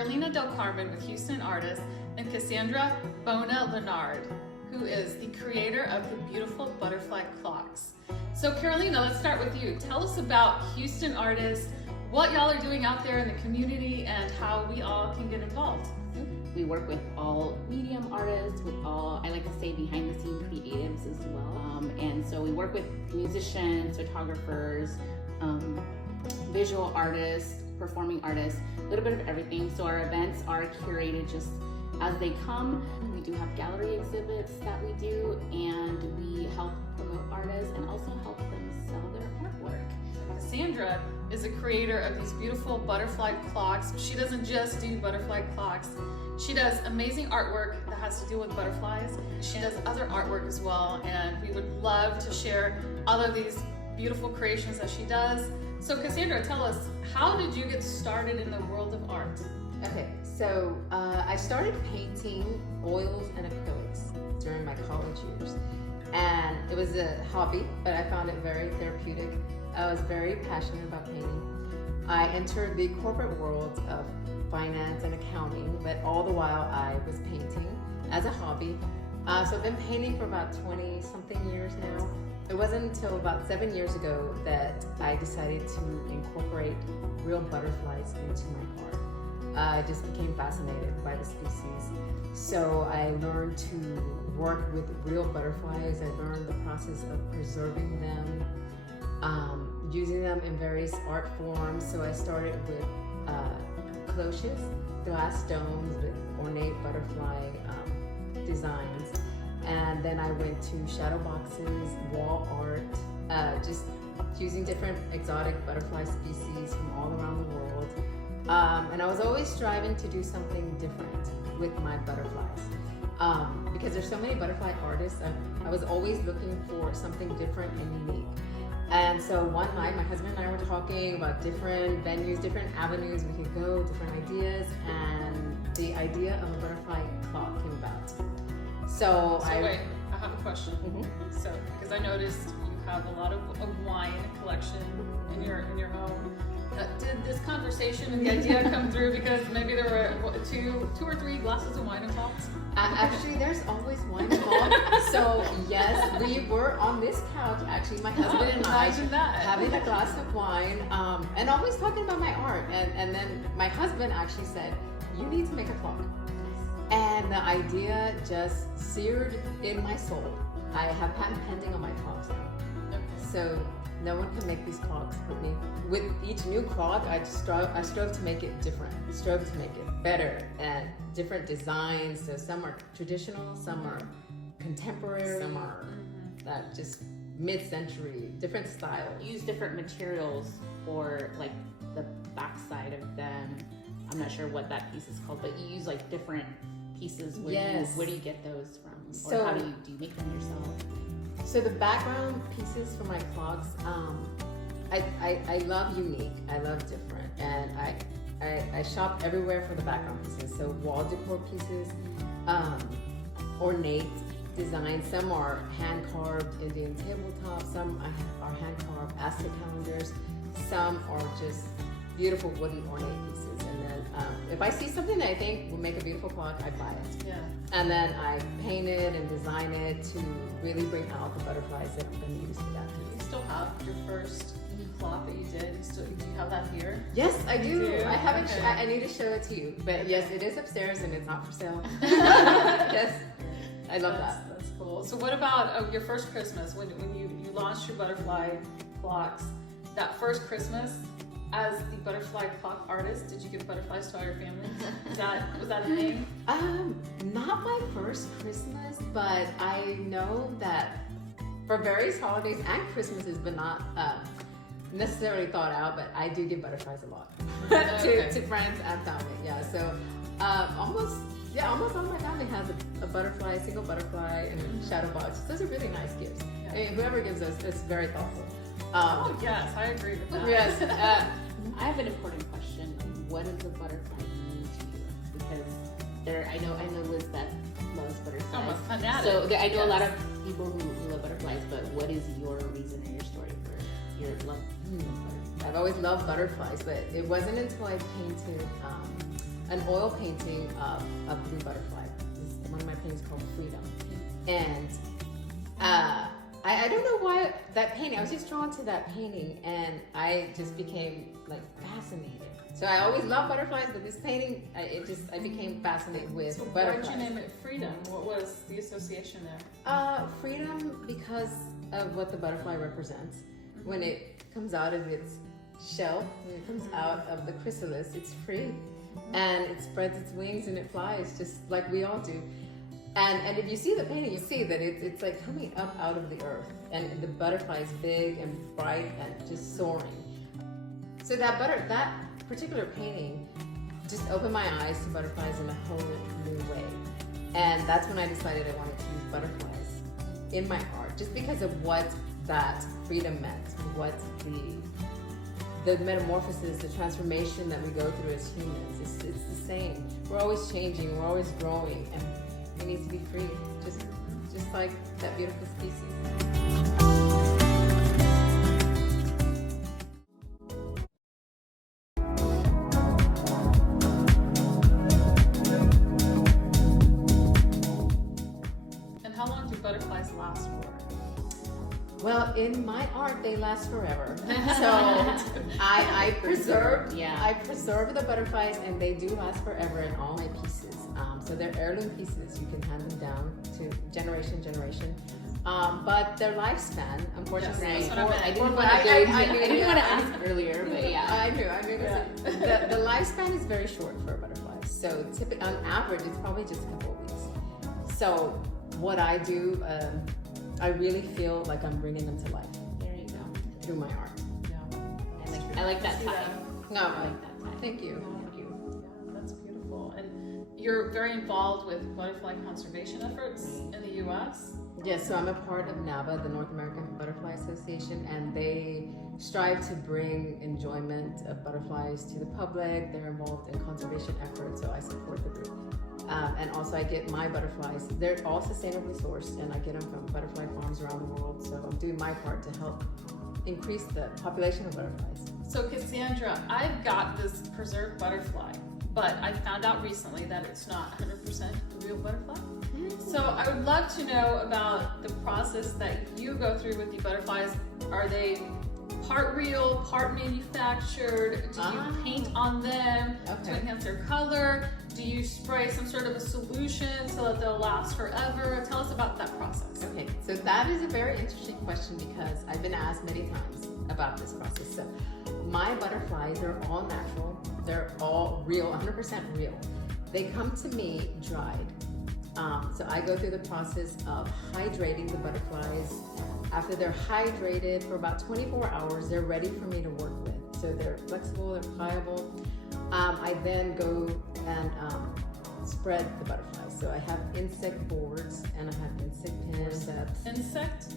Carolina Del Carmen with Houston artist and Cassandra Bohne-Linnard, who is the creator of the beautiful butterfly clocks. So Carolina, let's start with you. Tell us about Houston artists, what y'all are doing out there in the community, and how we all can get involved. We work with all medium artists, with all, I like to say, behind the scene creatives as well. And so we work with musicians, photographers, visual artists, performing artists, a little bit of everything. So our events are curated just as they come. We do have gallery exhibits that we do, and we help promote artists and also help them sell their artwork. Cassandra is a creator of these beautiful butterfly clocks. She doesn't just do butterfly clocks. She does amazing artwork that has to do with butterflies. She does other artwork as well, and we would love to share all of these beautiful creations that she does. So Cassandra, tell us, how did you get started in the world of art? Okay, so I started painting oils and acrylics during my college years. And it was a hobby, but I found it very therapeutic. I was very passionate about painting. I entered the corporate world of finance and accounting, but all the while I was painting as a hobby. So I've been painting for about 20 something years now. It wasn't until about 7 years ago that I decided to incorporate real butterflies into my art. I just became fascinated by the species. So I learned to work with real butterflies. I learned the process of preserving them, using them in various art forms. So I started with cloches, glass domes with ornate butterfly designs. And then I went to shadow boxes, wall art, just using different exotic butterfly species from all around the world. And I was always striving to do something different with my butterflies. Because there's so many butterfly artists, I was always looking for something different and unique. And so one night, my husband and I were talking about different venues, different avenues we could go, different ideas, and the idea of a butterfly clock came about. So wait, I have a question. Mm-hmm. So, because I noticed you have a lot of wine collection in your home. Did this conversation and the idea come through because maybe there were two or three glasses of wine involved? Actually, there's always wine involved. So yes, we were on this couch, actually, my husband and I, having a glass of wine, and always talking about my art. And then my husband actually said, "You need to make a clock." And the idea just seared in my soul. I have patent pending on my clocks now. Okay. So no one can make these clocks but me. With each new clock, I strove to make it different. I strove to make it better and different designs. So some are traditional, some are contemporary, some are that just mid-century, different styles. Use different materials for like the backside of them. I'm not sure what that piece is called, but you use like different pieces. Where do you get those from? So, or how do you make them yourself? So the background pieces for my clocks, I love unique, I love different, and I shop everywhere for the background pieces. So wall decor pieces, ornate designs. Some are hand carved Indian tabletops. Some are hand carved Aztec calendars. Some are just beautiful wooden ornate pieces. And then if I see something that I think will make a beautiful clock, I buy it. Yeah. And then I paint it and design it to really bring out the butterflies that I'm going to use for that Do piece. you still have your first clock that you did? Do you have that here? Yes, I do. do? I haven't. Okay. I need to show it to you. But yes, it is upstairs and it's not for sale. Yes, I love that. That's cool. So what about your first Christmas when you launched your butterfly clocks? That first Christmas, as the butterfly clock artist, did you give butterflies to all your family? Was that a thing? Not my first Christmas, but I know that for various holidays and Christmases, but not necessarily thought out, but I do give butterflies a lot to friends and family. Yeah, so almost all my family has a butterfly, a single butterfly, and a shadow box. Those are really nice gifts. Yeah. I mean, whoever gives us, it's very thoughtful. Oh yes, I agree with that. Yes. I have an important question. What does a butterfly mean to you? Because I know Lisbet loves butterflies. I'm a fanatic. So I know a lot of people who love butterflies, but what is your reason or your story for your love of butterflies? I've always loved butterflies, but it wasn't until I painted an oil painting of a blue butterfly. One of my paintings called Freedom. And I don't know why that painting, I was just drawn to that painting and I just became like fascinated. So I always loved butterflies, but this painting, I became fascinated with butterflies. Why did you name it Freedom? What was the association there? Freedom because of what the butterfly represents. When it comes out of its shell, when it comes out of the chrysalis, it's free. And it spreads its wings and it flies just like we all do. And if you see the painting, you see that it's like coming up out of the earth. And the butterfly is big and bright and just soaring. So that particular painting just opened my eyes to butterflies in a whole new way. And that's when I decided I wanted to use butterflies in my art, just because of what that freedom meant, what the metamorphosis, the transformation that we go through as humans. It's the same. We're always changing, we're always growing, and we need to be free, just like that beautiful species. And how long do butterflies last for? Well, in my art, they last forever. So I preserve the butterflies, and they do last forever in all my pieces. So they're heirloom pieces. You can hand them down to generation. But their lifespan, unfortunately, yes, I didn't want to ask earlier, but yeah. I knew. The lifespan is very short for a butterfly. So typically, on average, it's probably just a couple of weeks. So what I do, I really feel like I'm bringing them to life. There you go. Through my art. I like that tie. No, I like that tie. Thank you. Yeah, that's beautiful. And you're very involved with butterfly conservation efforts in the U.S.? Yes, so I'm a part of NABA, the North American Butterfly Association, and they strive to bring enjoyment of butterflies to the public. They're involved in conservation efforts, so I support the group. And also I get my butterflies. They're all sustainably sourced, and I get them from butterfly farms around the world. So I'm doing my part to help increase the population of butterflies. So Cassandra, I've got this preserved butterfly, but I found out recently that it's not 100% a real butterfly. So I would love to know about the process that you go through with the butterflies. Are they part real, part manufactured? Do you paint on them to enhance their color? Do you spray some sort of a solution so that they'll last forever? Tell us about that process. Okay, so that is a very interesting question because I've been asked many times about this process. So my butterflies are all natural. They're all real, 100% real. They come to me dried. So I go through the process of hydrating the butterflies. After they're hydrated for about 24 hours, they're ready for me to work with. So they're flexible, they're pliable. I then go and spread the butterflies. So I have insect boards and I have insect pins. Insect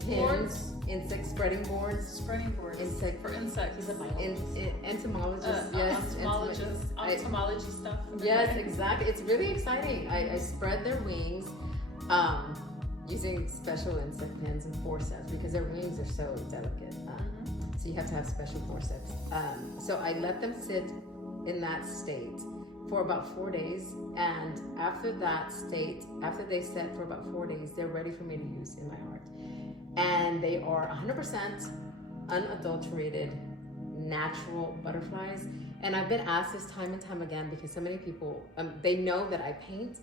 Pins, boards? insect spreading boards. Spreading boards. Insect for insects. He's a biologist. Entomologist, yes. Entomology stuff. Yes, exactly. It's really exciting. I spread their wings using special insect pins and forceps because their wings are so delicate. So you have to have special forceps. So I let them sit in that state for about 4 days, and after that state, after they set for about 4 days, they're ready for me to use in my art. And they are 100% unadulterated, natural butterflies. And I've been asked this time and time again because so many people, they know that I paint.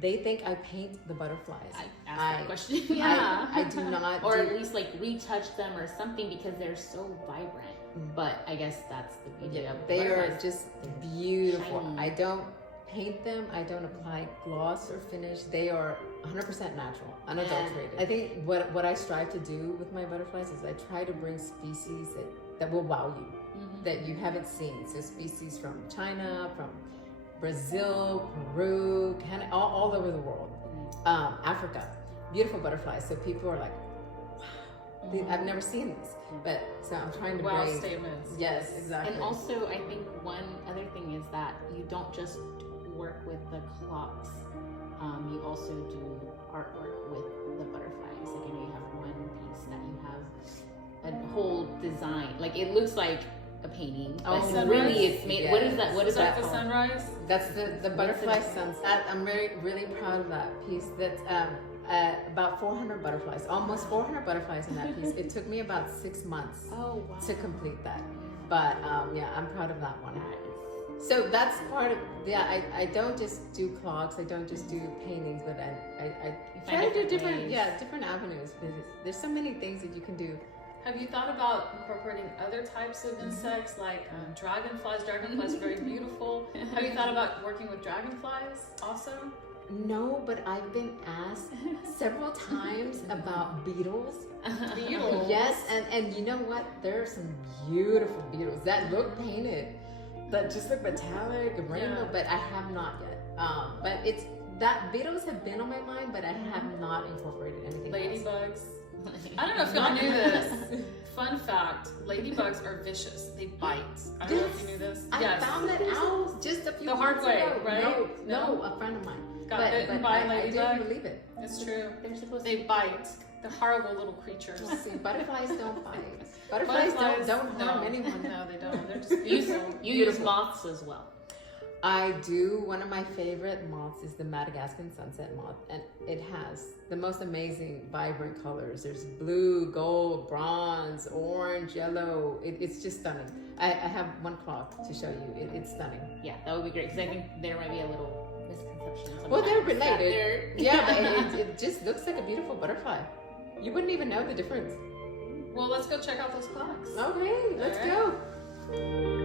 They think I paint the butterflies. I asked that question. Yeah. I do not. Or at least like retouch them or something because they're so vibrant. But I guess that's the beauty of They are butterflies. just beautiful. Shiny. I don't paint them. I don't apply gloss or finish. They are 100% natural, unadulterated. And I think what I strive to do with my butterflies is I try to bring species that will wow you, that you haven't seen. So species from China, from Brazil, Peru, Canada, all over the world, Africa. Beautiful butterflies. So people are like, wow, I've never seen these. But so I'm trying to wow bring statements. Yes, exactly. And also, I think one other thing is that you don't just work with the clocks. You also do artwork with the butterflies. Like, you know, you have one piece that you have a whole design. Like, it looks like a painting. Oh, But sunrise? really, it's made. What is that? What is Is that that the called? sunrise? That's the butterfly sunset. I'm really proud of that piece. That's about 400 butterflies, almost 400 butterflies in that piece. It took me about 6 months Oh wow. to complete that. But yeah, I'm proud of that one. That is- So that's part of, yeah, I don't just do clogs, I don't just do paintings, but I try to do different ways. different avenues. There's so many things that you can do. Have you thought about incorporating other types of insects like dragonflies? Dragonflies are very beautiful. Have you thought about working with dragonflies also? No, but I've been asked several times about beetles. Beetles? Yes, and you know what? There are some beautiful beetles that look painted, that just look metallic and rainbow, Yeah. but I have not yet. But it's that beetles have been on my mind, but I have not incorporated anything else. Ladybugs. I don't know if y'all knew this. Fun fact, ladybugs are vicious. They bite. I don't know if you knew this. I found that out just a few The hard months way, ago. right? No, a friend of mine. Got bitten by a I ladybug? didn't believe it. It's true. They're supposed They to. bite. They're horrible little creatures. See, butterflies don't bite. Butterflies don't harm no. anyone. No, they don't. They're just You beautiful. you use moths as well. I do. One of my favorite moths is the Madagascar sunset moth, and it has the most amazing, vibrant colors. There's blue, gold, bronze, orange, yellow. It's just stunning. I have one cloth to show you. It's stunning. Yeah, that would be great because I think there might be a little misconception. Well, they're sometimes that related. Yeah, but it just looks like a beautiful butterfly. You wouldn't even know the difference. Well, let's go check out those clocks. Okay, let's All right. go.